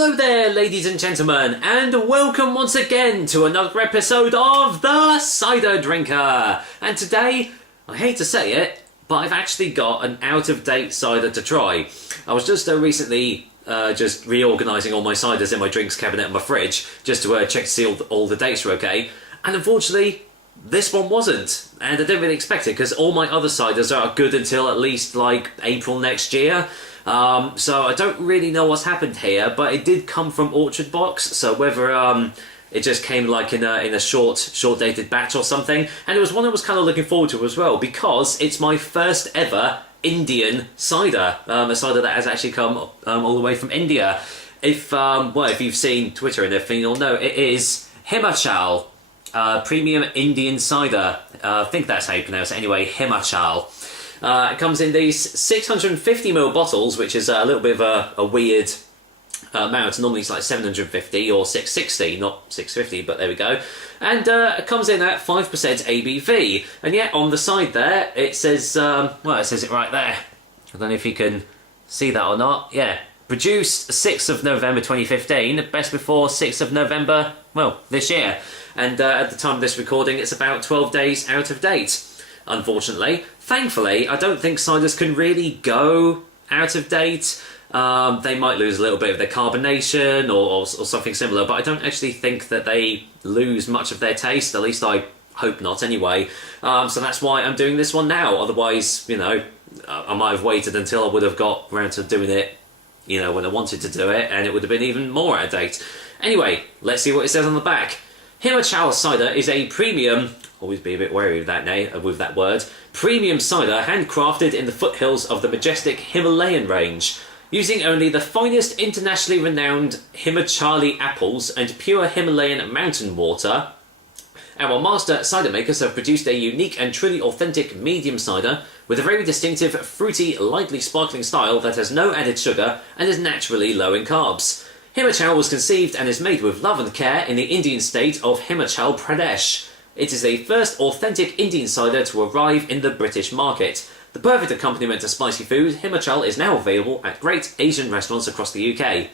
Hello there, ladies and gentlemen, and welcome once again to another episode of The Cider Drinker. And today, I hate to say it, but I've actually got an out-of-date cider to try. I was just recently just reorganising all my ciders in my drinks cabinet and my fridge, just to check to see all the dates were okay, and unfortunately, this one wasn't, and I didn't really expect it, because all my other ciders are good until at least, like, April next year. So I don't really know what's happened here, but it did come from Orchard Box, so whether it just came like in a short-dated batch or something, and it was one I was kind of looking forward to as well, because it's my first ever Indian cider, a cider that has actually come all the way from India. If you've seen Twitter and everything, you'll know it is Himachal Premium Indian Cider. I think that's how you pronounce it anyway, Himachal. It comes in these 650ml bottles, which is a little bit of a weird amount. Normally it's like 750 or 660, not 650, but there we go. And it comes in at 5% ABV. And yet on the side there, it says, it says it right there. I don't know if you can see that or not. Yeah. Produced 6th of November 2015, best before 6th of November, this year. And at the time of this recording, it's about 12 days out of date. Unfortunately. Thankfully, I don't think ciders can really go out of date. They might lose a little bit of their carbonation or something similar, but I don't actually think that they lose much of their taste, at least I hope not anyway. So that's why I'm doing this one now. Otherwise, I might have waited until I would have got around to doing it, when I wanted to do it, and it would have been even more out of date. Anyway, let's see what it says on the back. Himachal cider is a premium... Always be a bit wary of that word. Premium cider handcrafted in the foothills of the majestic Himalayan range. Using only the finest internationally renowned Himachali apples and pure Himalayan mountain water, our master cider makers have produced a unique and truly authentic medium cider with a very distinctive, fruity, lightly sparkling style that has no added sugar and is naturally low in carbs. Himachal was conceived and is made with love and care in the Indian state of Himachal Pradesh. It is the first authentic Indian cider to arrive in the British market. The perfect accompaniment to spicy food, Himachal is now available at great Asian restaurants across the UK.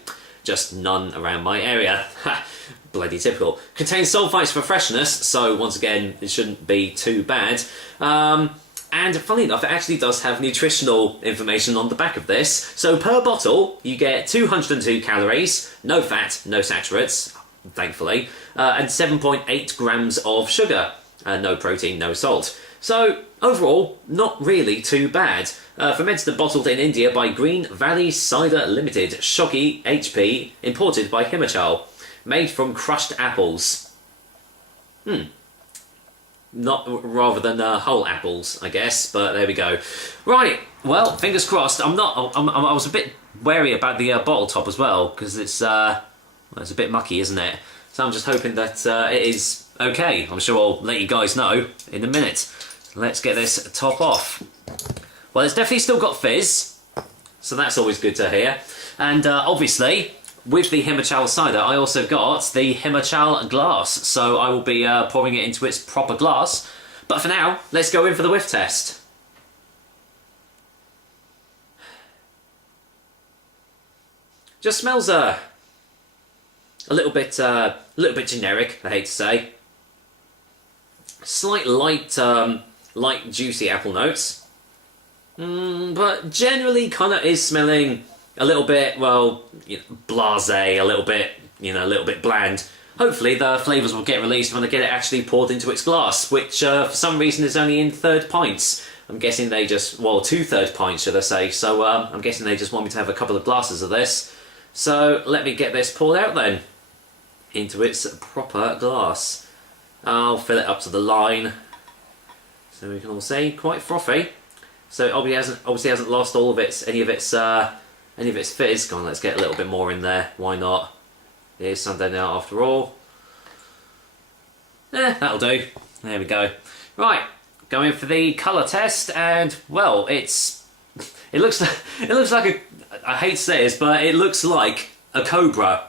Just none around my area. Ha! Bloody typical. Contains sulfites for freshness, so once again, it shouldn't be too bad. And funnily enough, it actually does have nutritional information on the back of this. So per bottle, you get 202 calories, no fat, no saturates, thankfully, and 7.8 grams of sugar. No protein, no salt. So, overall, not really too bad. Fermented and bottled in India by Green Valley Cider Limited, Shocky HP, imported by Himachal. Made from crushed apples. Not rather than whole apples, I guess, but there we go. Right, well, fingers crossed. I was a bit wary about the bottle top as well, because it's a bit mucky, isn't it? So I'm just hoping that it is okay. I'm sure I'll let you guys know in a minute. Let's get this top off. Well, it's definitely still got fizz, so that's always good to hear. And obviously, with the Himachal cider, I also got the Himachal glass, so I will be pouring it into its proper glass. But for now, let's go in for the whiff test. Just smells a little bit generic, I hate to say. Slight light juicy apple notes, but generally kind of is smelling a little bit, blasé, a little bit bland. Hopefully the flavours will get released when I get it actually poured into its glass, which for some reason is only in third pints. I'm guessing they just, 2/3 pints should I say, so I'm guessing they just want me to have a couple of glasses of this. So let me get this poured out then, into its proper glass. I'll fill it up to the line, so we can all see, quite frothy. So it obviously hasn't lost all of any of its fizz. Come on, let's get a little bit more in there. Why not? It is Sunday now after all. That'll do. There we go. Right, going for the colour test, and well, it looks like I hate to say this, but it looks like a Cobra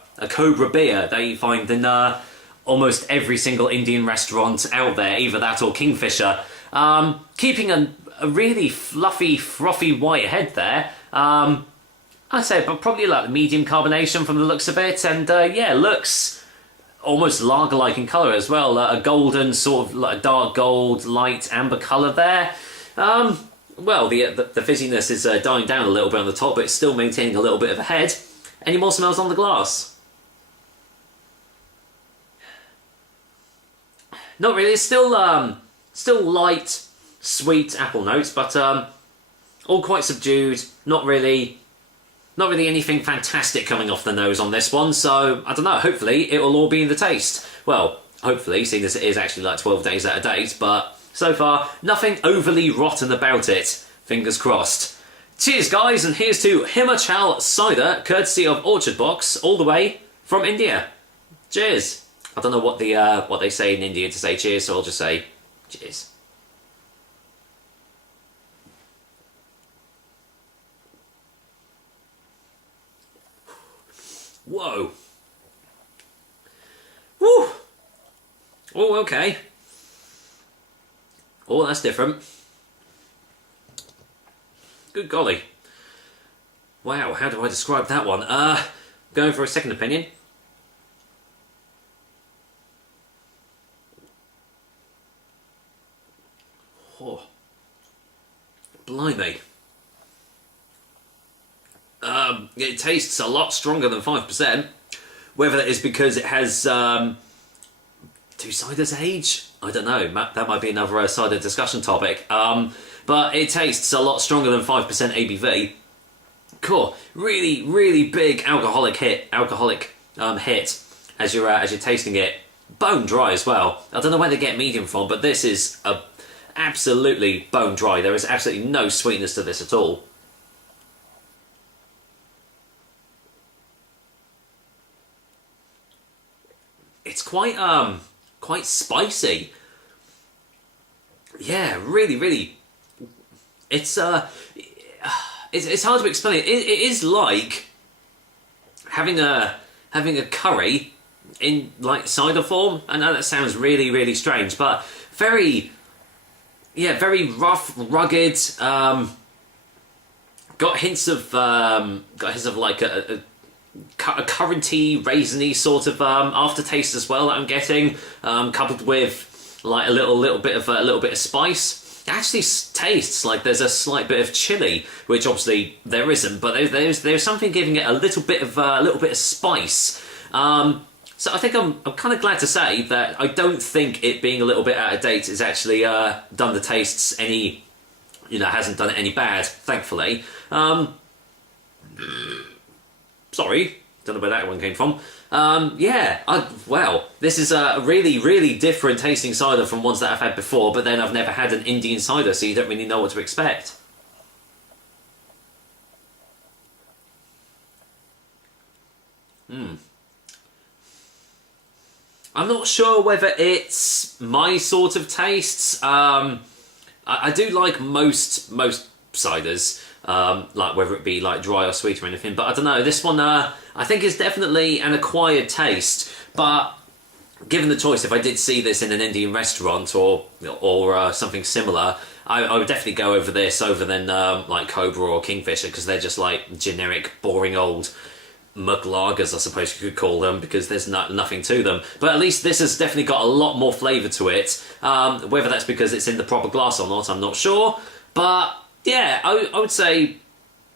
beer that you find in almost every single Indian restaurant out there, either that or Kingfisher. Keeping a really fluffy, frothy white head there. I'd say probably like the medium carbonation from the looks of it, and yeah, looks almost lager-like in colour as well. A golden sort of like a dark gold, light amber colour there. Well, the fizziness is dying down a little bit on the top, but it's still maintaining a little bit of a head. Any more smells on the glass? Not really. It's still light, sweet apple notes, but all quite subdued. Not really anything fantastic coming off the nose on this one. So I don't know. Hopefully, it will all be in the taste. Well, hopefully, seeing as it is actually like 12 days out of date, but so far nothing overly rotten about it. Fingers crossed. Cheers, guys, and here's to Himachal cider, courtesy of Orchard Box, all the way from India. Cheers. I don't know what they say in India to say cheers, so I'll just say cheers. Whoa. Woo. Oh, okay. Oh, that's different. Good golly. Wow, how do I describe that one? Going for a second opinion. Oh, blimey. It tastes a lot stronger than 5%. Whether that is because it has do ciders age? I don't know. That might be another cider discussion topic. But it tastes a lot stronger than 5% ABV. Cool. Really, really big alcoholic hit as you're tasting it. Bone dry as well. I don't know where they get medium from, but this is absolutely bone dry. There is absolutely no sweetness to this at all. It's quite spicy. Yeah, really. It's hard to explain. It is like having a curry in like cider form. I know that sounds really strange, but very rough, rugged. Got hints of like a curranty, raisiny sort of aftertaste as well that I'm getting, coupled with like a little bit of spice. It actually tastes like there's a slight bit of chili, which obviously there isn't, but there's something giving it a little bit of spice. So I think I'm kind of glad to say that I don't think it being a little bit out of date has actually done the tastes any, hasn't done it any bad, thankfully. Sorry, don't know where that one came from. Well, this is a really different tasting cider from ones that I've had before, but then I've never had an Indian cider, so you don't really know what to expect. I'm not sure whether it's my sort of tastes. I do like most ciders, like whether it be like dry or sweet or anything, but I don't know, this one I think is definitely an acquired taste, but given the choice, if I did see this in an Indian restaurant or something similar, I would definitely go over this over than like Cobra or Kingfisher, because they're just like generic, boring old mug lagers, I suppose you could call them, because there's nothing to them. But at least this has definitely got a lot more flavour to it. Whether that's because it's in the proper glass or not, I'm not sure. But yeah, I would say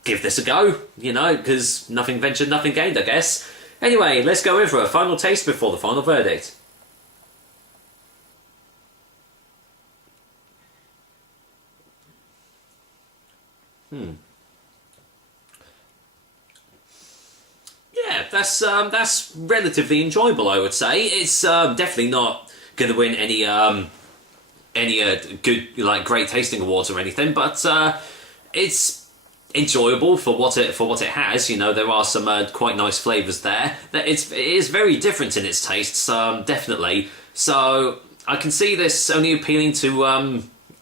give this a go, because nothing ventured, nothing gained, I guess. Anyway, let's go over a final taste before the final verdict. Yeah, that's relatively enjoyable, I would say. It's definitely not going to win any good, like, great tasting awards or anything, but it's enjoyable for what it has. There are some quite nice flavours there. It is very different in its tastes, definitely. So I can see this only appealing to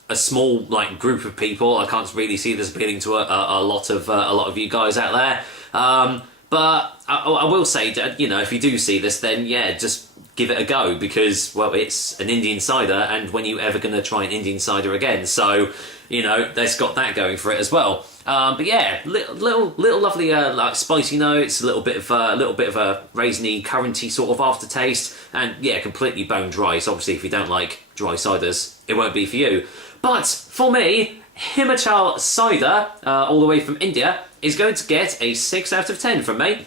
a small group of people. I can't really see this appealing to a lot of you guys out there. But I will say that, if you do see this, then yeah, just give it a go because, well, it's an Indian cider, and when you ever going to try an Indian cider again? So, you know, that's got that going for it as well. But yeah, little lovely like spicy notes, a little bit of a raisiny, curranty sort of aftertaste, and yeah, completely bone dry. So obviously, if you don't like dry ciders, it won't be for you. But for me, Himachal cider, all the way from India, is going to get a 6 out of 10 from me.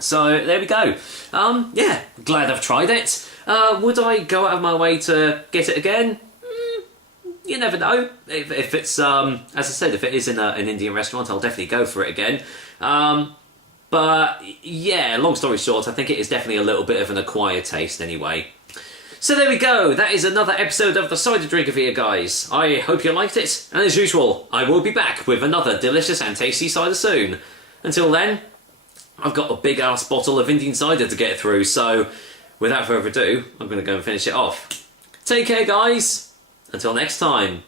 So there we go. Yeah, glad I've tried it. Would I go out of my way to get it again? You never know. If it's, as I said, if it is in an Indian restaurant, I'll definitely go for it again. But yeah, long story short, I think it is definitely a little bit of an acquired taste anyway. So there we go. That is another episode of the Cider Drinker for you guys. I hope you liked it. And as usual, I will be back with another delicious and tasty cider soon. Until then, I've got a big ass bottle of Indian cider to get through. So without further ado, I'm going to go and finish it off. Take care, guys. Until next time.